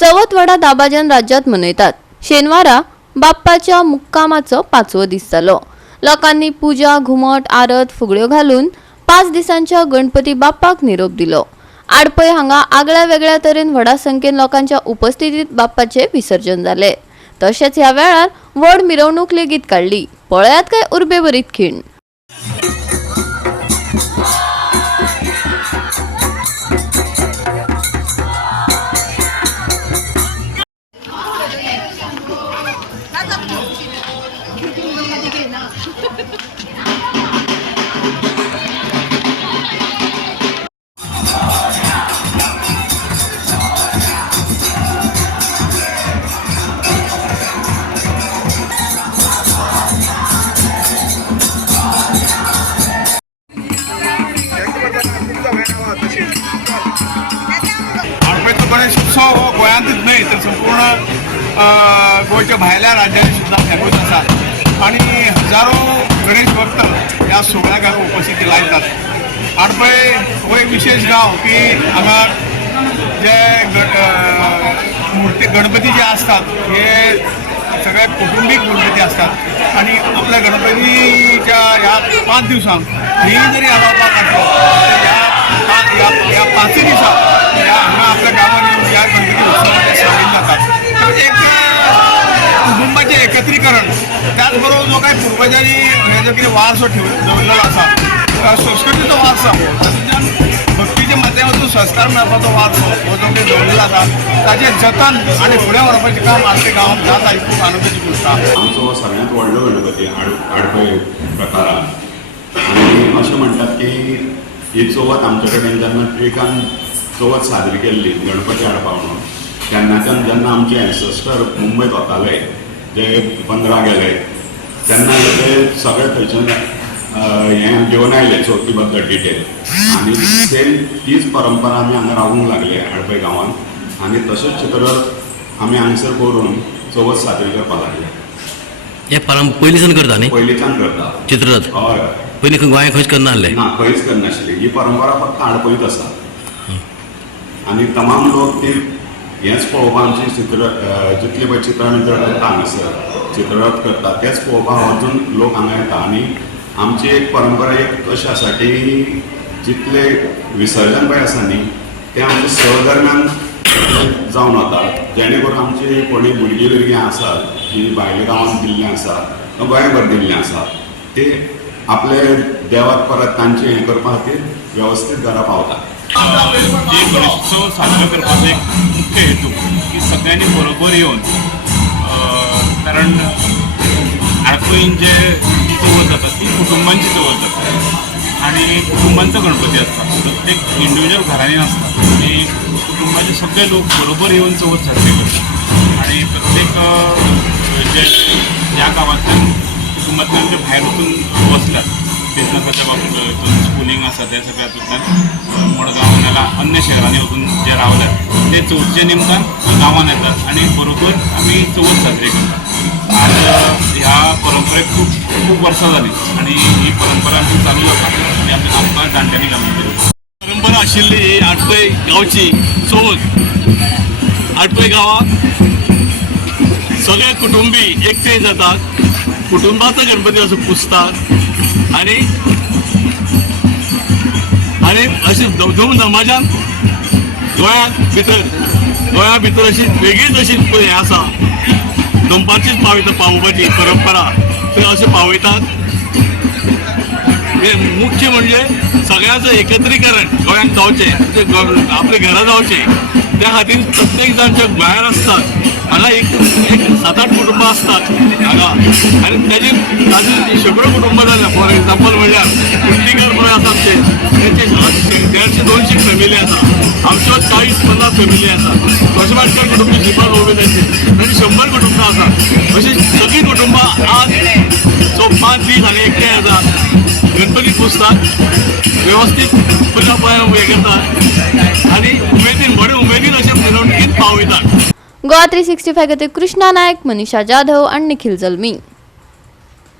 चवथवाडा दाबाजन राज्यात मनयतात। शेनवारा बाप्पाच्या मुक्कामाचं 5वं दीस जालो। लोकांनी पूजा, घुमट, आरत, फुगड्यो घालून 5 दिसांच्या गणपती बाप्पाक निरोप दिलो। आडपय हांगा आगळ्या वेगळ्या तरेन व्हडा संख्येन लोकांच्या उपस्थितीत बाप्पाचे विसर्जन जाले। तशेंच ह्या वेळार व्हड मिरवणूक लेगीत काढली। पळयात काय उर्बेभरीत खीण। गणेशोत्सव हो गोंयांतूच न्हय तर संपूर्ण गोंयच्या भायल्या राज्यांनी सुद्दां फेमस आसा आणि हजारो गणेश भक्त ह्या सोहळ्याक उपस्थिती लायतात। आडपय हो एक विशेष गांव की हांगा जे मुर्ती गणपती जे असतात हे सगळे कुटुंबीक गणपती असतात आणि आपल्या गणपतीच्या ह्या 5 दिवसांक खंयी जरी आलोवपाक आसलो तर ह्या 5 दिसांक हांगा आपल्या गांवांनी ह्या गणपती उत्सवाचे सामील जातात। एक कुटुंबाचे एकत्रीकरण त्याचबरोबर जो काही पूर्वजांनी हे जो कितें वारसो दवरलेलो आसा संस्कृतीचो वारसो तातूंतल्यान भक्तीच्या माध्यमांतून संस्कार मेळपाचो वारसो हो जो कितें दवरलेलो आसा ताचें जतन आनी फुडें व्हरपाचें काम आमच्या गांवांत जाता ही खूब आनंदाची गोश्ट आसा। आमचो सगळ्यांत व्हडलो गणपती आडपय प्रकारांत आनी अशें म्हणटात की ही चवथ आमचे कडेन जेन्ना ट्रेकान चवथ साजरी केल्ली गणपती हाडपा म्हणून तेन्नाच्यान जेन्ना आमचे एन्सेस्टर मुंबयत वताले जे 15 गेले तेन्ना ते सगळे थंयच्यान हें घेवन आयले चवथी बद्दल डिटेल आनी सेम तीच परंपरा आमी हांगा रावूंक लागले आडपय गांवांत आनी तशेंच चित्ररथ आमी हांगसर करून चवथ साजरी करपाक लागले। हे पयलींच्यान करता न्ही? पयलींच्यान करता चित्ररथ। हय पयलीं गोंयांत खंयच करनासले? ना खंयच करनाशिल्ली ही परंपरा फक्त आडपयत आसा आनी तमाम लोक ती हेंच पळोवपाक आमची जितले पळय चित्ररथ करता हांगासर चित्ररथ करता तेच पळोवपाक अजून लोक हांगा येता आनी आमची एक परंपरा एक अशी आसा की जितले विसर्जन पळय आसा न्ही तें आमच्या सहदरम्यान जावन वता जेणे करून आमची कोणी भुरगीं आसात जी भायल्या गांवांत दिल्लीं आसा गोंयभर दिल्लीं आसा ते आपले देवाक परत तांचे हें करपा खातीर वेवस्थीत घरा पावता। हे गणेशोत्सव साजरो करपाचो एक मुख्य हेतू की सगळ्यांनी बरोबर येवन कारण आडपयीन जे चवथ जाता ती कुटुंबांची चवथ जाता आणि कुटुंबांचो गणपती आसता प्रत्येक इंडिविज्युअल घरांनी आसता आणि कुटुंबाचे सगळे लोक बरोबर येवन चवथ साजरी करतात आणि प्रत्येक जे ह्या गांवांतल्यान कुटुंबांतल्यान जे भायर वचून बसल्यात बिजनसाच्या बाबतींत स्कुलींग आसा त्या सगळ्या हातूंतल्यान मडगांव नाल्यार अन्य शहरांनी वचून जे रावल्यात ते चवथीच्या निमतान गांवांत येतात आनी बरोबर आमी चवथ साजरी करतात। आज ह्या परंपरेक खूब वर्सां जालीं आनी ही परंपरा आमची चालू जाता आनी आमकां जाणट्यांनी लागून परंपरा आशिल्ली ही आडपय गांवची चवथ। आडपय गांवांत सगळे कुटुंबी एकठांय जातात, कुटुंबाचो गणपती असो पुजतात आणि अशी धूमधामाच्यान गोंया भितर अशी वेगळीच अशी हें आसा दनपारचीच पावोवपाची परंपरा ते अशें पावयतात। मुख्य म्हणजे सगळ्यांचं एकत्रीकरण गोंयांत जावचें आपले घरा जावचें त्या खातीर प्रत्येक जाण जे भायर आसतात हांगा एक 7-8 कुटुंबां आसतात हांगा आनी ताजी शेकडो कुटुंबां जाल्या। फॉर एग्जाम्पल म्हणल्यार कुंडलीकर पळय आसात तेंचे 150-200 फॅमिली आसा, आमच्यो 40-50 फॅमिली आसा, कोशमाटकर कुटुंब श्रीपाद ओबेदाची ताची 100 कुटुंबां आसात। अशी सगळीं कुटुंबां आज 5 दीस हांगा एकठांय येतात, गणपती पुजतात, वेवस्थीत पुजा हे करतात आनी उमेदीन बरे उमेदीन अशें मिरवणुकीत पावयतात। गोवा 365 खातीर कृष्णा नायक, मनीषा जाधव आणि निखिल जल्मी।